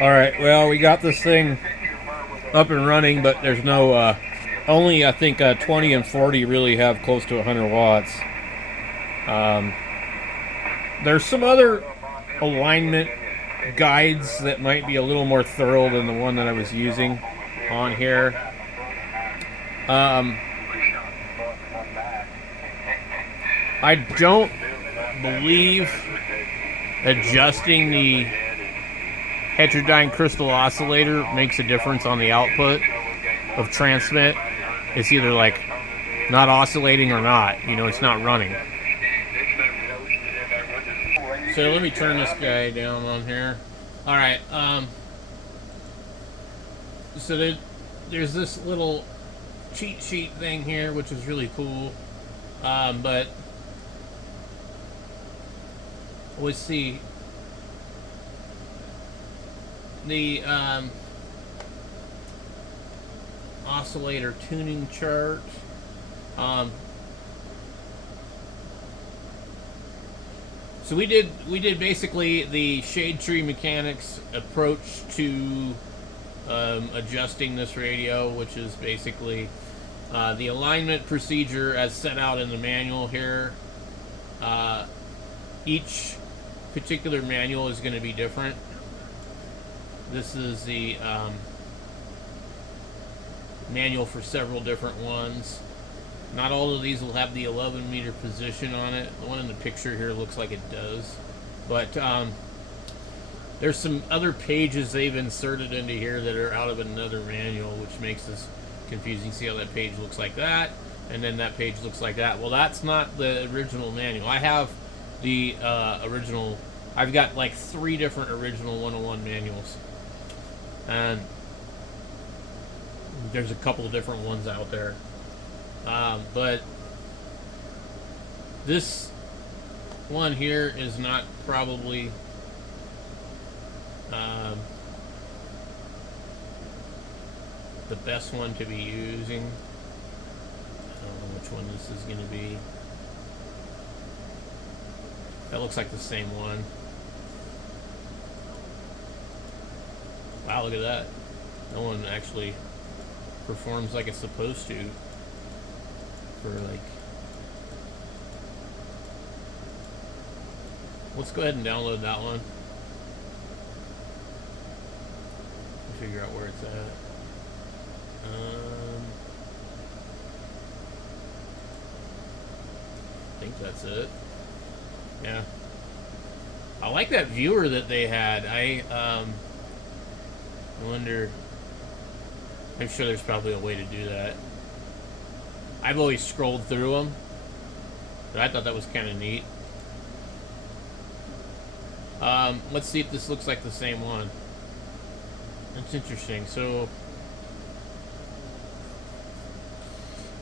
Alright, well, we got this thing up and running, but there's no, only I think 20 and 40 really have close to 100 watts. Um, there's some other alignment guides that might be a little more thorough than the one that I was using on here. Um, I don't believe adjusting the heterodyne crystal oscillator makes a difference on the output of transmit. It's either like not oscillating or not. You know, it's not running. So let me turn this guy down on here. All right. So there's this little cheat sheet thing here, which is really cool. But let's see. The oscillator tuning chart. So we did basically the shade tree mechanics approach to adjusting this radio, which is basically the alignment procedure as set out in the manual here. Each particular manual is going to be different. This is the manual for several different ones. Not all of these will have the 11 meter position on it. The one in the picture here looks like it does. But there's some other pages they've inserted into here that are out of another manual, which makes this confusing. See how that page looks like that? And then that page looks like that. Well, that's not the original manual. I have the original. I've got like 3 different original 101 manuals. And there's a couple of different ones out there. But this one here is not probably the best one to be using. I don't know which one this is going to be. That looks like the same one. Wow, look at that. No one actually performs like it's supposed to. For like, let's go ahead and download that one. Figure out where it's at. I think that's it. Yeah. I like that viewer that they had. I wonder. I'm sure there's probably a way to do that. I've always scrolled through them, but I thought that was kind of neat. Let's see if this looks like the same one. That's interesting. So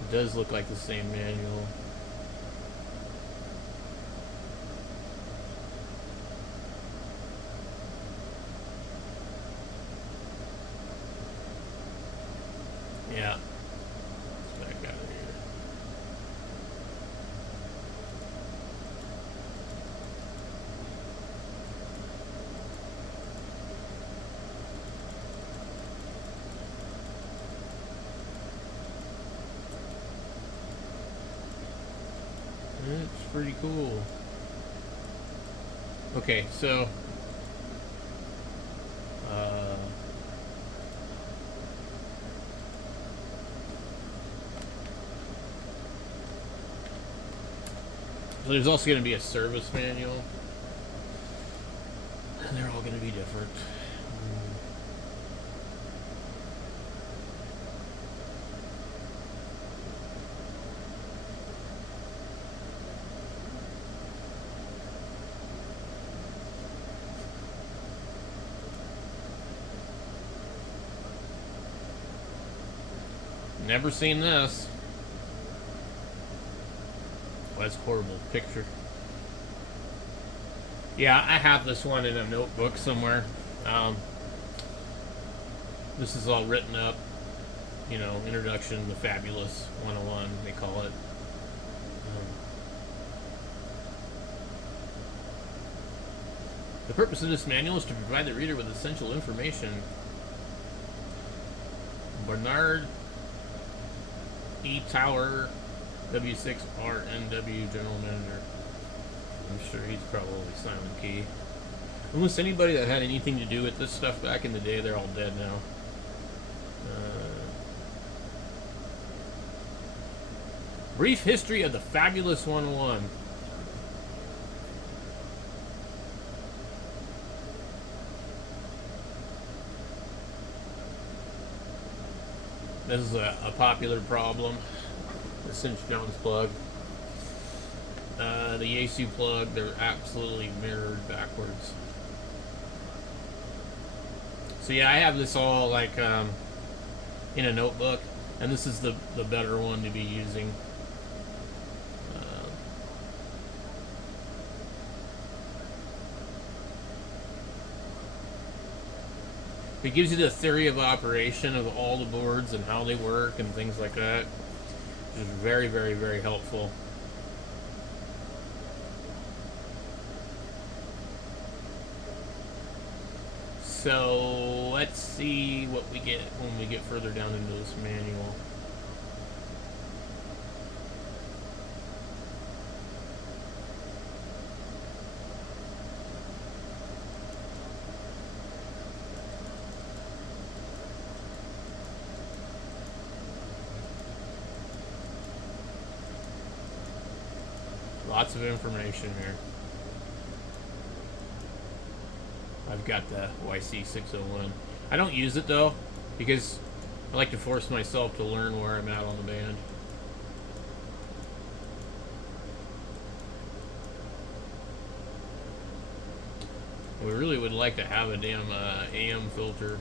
it does look like the same manual. Yeah. Let's back out of here. It's pretty cool. Okay, so so there's also going to be a service manual, and they're all going to be different. Never seen this. Well, that's a horrible picture. Yeah, I have this one in a notebook somewhere. This is all written up. You know, Introduction to Fabulous 101, they call it. The purpose of this manual is to provide the reader with essential information. Bernard E. Tower, W6RNW General Manager. I'm sure he's probably silent key. Almost anybody that had anything to do with this stuff back in the day, they're all dead now. Brief history of the Fabulous 101. This is a popular problem. The cinch Jones plug. The Yaesu plug, they're absolutely mirrored backwards. So yeah, I have this all like in a notebook, and this is the better one to be using. It gives you the theory of operation of all the boards and how they work and things like that. Which is very, very, very helpful. So let's see what we get when we get further down into this manual. Lots of information here. I've got the YC601. I don't use it though, because I like to force myself to learn where I'm at on the band. We really would like to have a damn AM filter.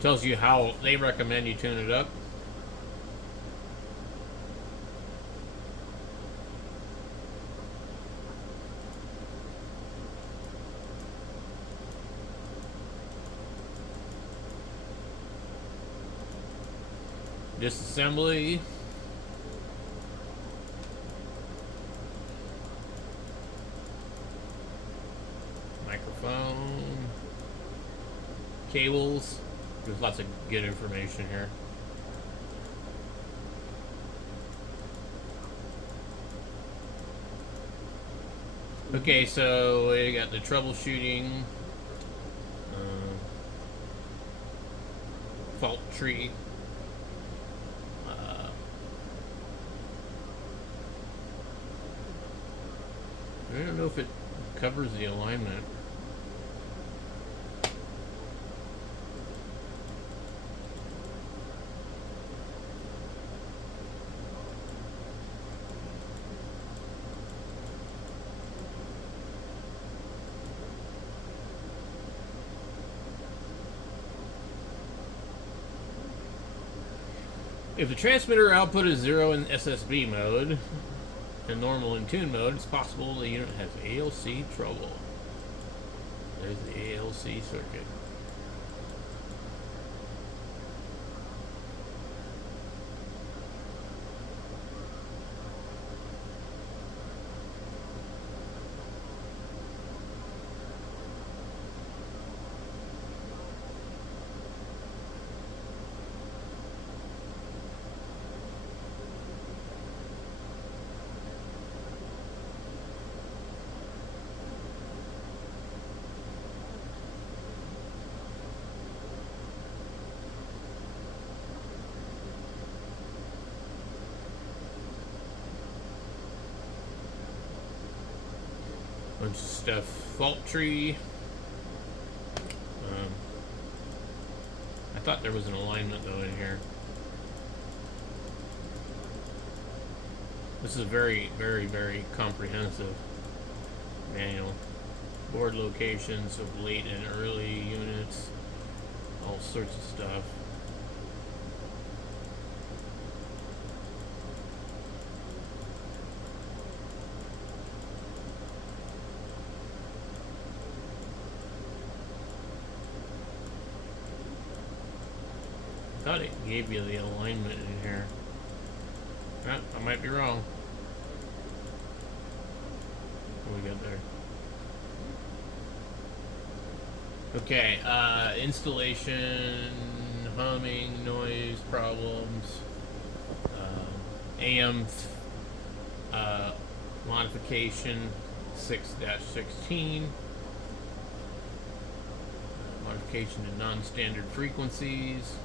Tells you how they recommend you tune it up. Disassembly. Microphone. Cables. There's lots of good information here. Okay, so we got the troubleshooting, fault tree, I don't know if it covers the alignment. If the transmitter output is 0 in SSB mode and normal in tune mode, it's possible the unit has ALC trouble. There's the ALC circuit. Bunch of stuff. Fault tree. I thought there was an alignment though in here. This is a very, very, very comprehensive manual. Board locations of late and early units. All sorts of stuff. thought it gave you the alignment in here. Oh, I might be wrong. What we got there? Okay, installation, humming, noise problems, AM modification 6-16, modification to non-standard frequencies.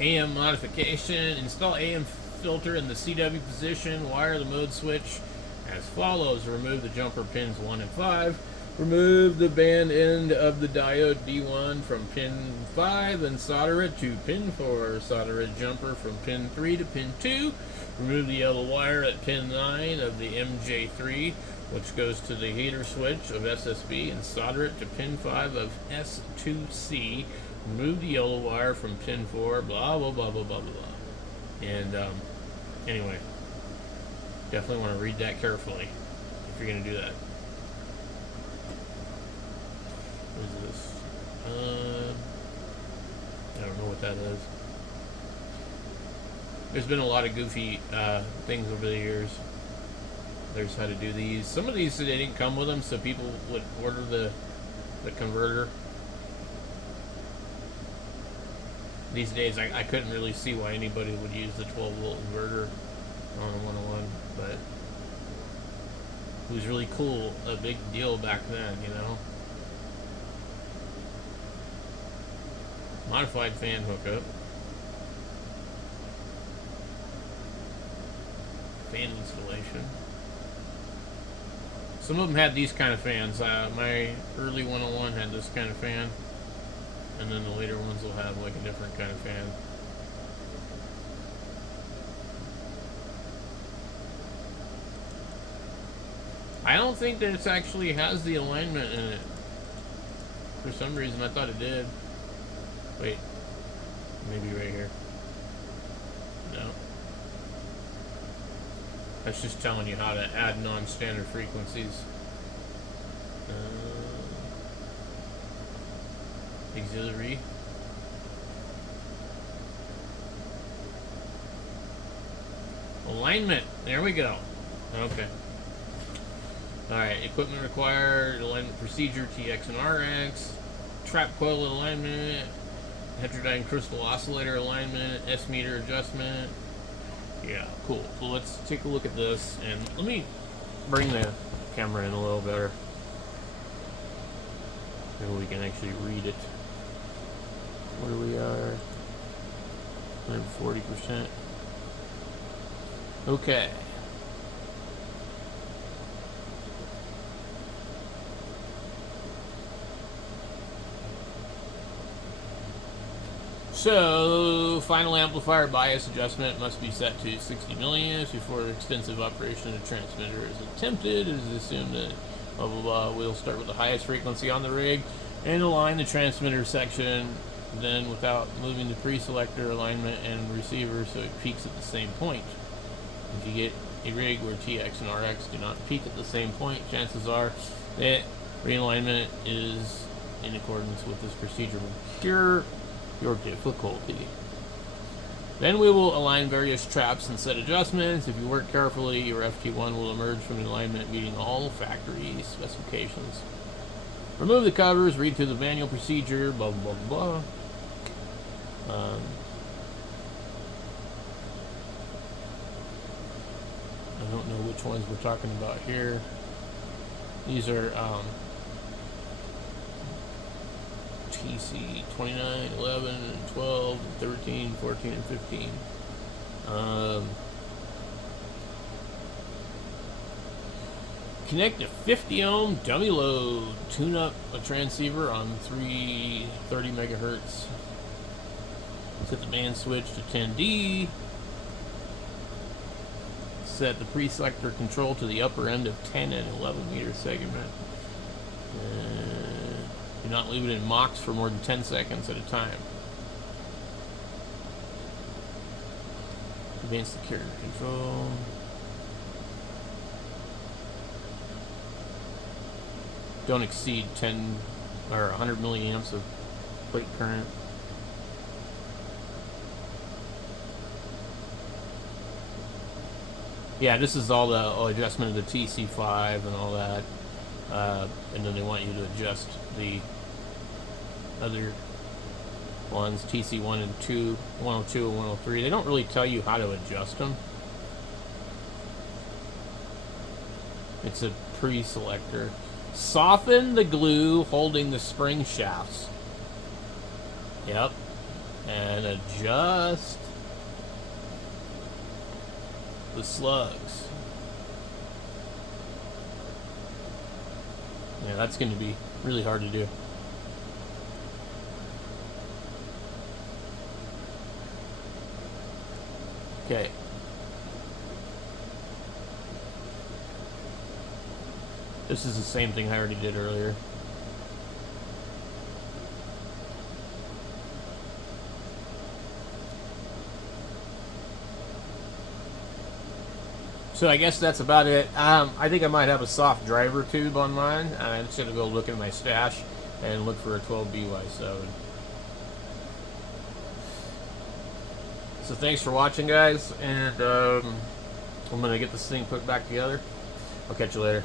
AM modification. Install AM filter in the CW position. Wire the mode switch as follows. Remove the jumper pins 1 and 5. Remove the band end of the diode D1 from pin 5 and solder it to pin 4. Solder a jumper from pin 3 to pin 2. Remove the yellow wire at pin 9 of the MJ3, which goes to the heater switch of SSB, and solder it to pin 5 of S2C. Remove the yellow wire from pin 4, blah, blah, blah, blah, blah, blah. And, anyway, definitely want to read that carefully if you're going to do that. What is this? I don't know what that is. There's been a lot of goofy things over the years. There's how to do these. Some of these, they didn't come with them, so people would order the converter. These days, I couldn't really see why anybody would use the 12-volt inverter on a 101, but it was really cool, a big deal back then, you know. Modified fan hookup. Fan installation. Some of them had these kind of fans. My early 101 had this kind of fan. And then the later ones will have like a different kind of fan. I don't think that it actually has the alignment in it. For some reason, I thought it did. Wait. Maybe right here. No. That's just telling you how to add non-standard frequencies. Auxiliary. Alignment. There we go. Okay. Alright. Equipment required. Alignment procedure. TX and RX. Trap coil alignment. Heterodyne crystal oscillator alignment. S-meter adjustment. Yeah, cool. So let's take a look at this. And let me bring the camera in a little better. Maybe we can actually read it. Where we are, 140%. Okay. So, final amplifier bias adjustment must be set to 60 milliamps before extensive operation of the transmitter is attempted. It is assumed that blah blah blah. We'll start with the highest frequency on the rig and align the transmitter section. Then, without moving the pre-selector alignment and receiver so it peaks at the same point. If you get a rig where TX and RX do not peak at the same point, chances are that realignment is in accordance with this procedure will cure your difficulty. Then we will align various traps and set adjustments. If you work carefully, your FT1 will emerge from the alignment meeting all factory specifications. Remove the covers, read through the manual procedure, blah, blah, blah. I don't know which ones we're talking about here. These are TC 29, 11, 12, 13, 14, and 15. Connect a 50 ohm dummy load. Tune up a transceiver on 330 megahertz. Set the band switch to 10D. set the pre-selector control to the upper end of 10 and 11 meter segment. Do not leave it in mocks for more than 10 seconds at a time. Advance the carrier control. Don't exceed 10 or 100 milliamps of plate current. Yeah, this is all the adjustment of the TC5 and all that. And then they want you to adjust the other ones, TC1 and 2, 102 and 103. They don't really tell you how to adjust them. It's a pre-selector. Soften the glue holding the spring shafts. Yep. And adjust the slugs. Yeah, that's going to be really hard to do. Okay. This is the same thing I already did earlier. So I guess that's about it. I think I might have a soft driver tube on mine. I'm just going to go look in my stash and look for a 12BY7. So thanks for watching, guys, and I'm going to get this thing put back together. I'll catch you later.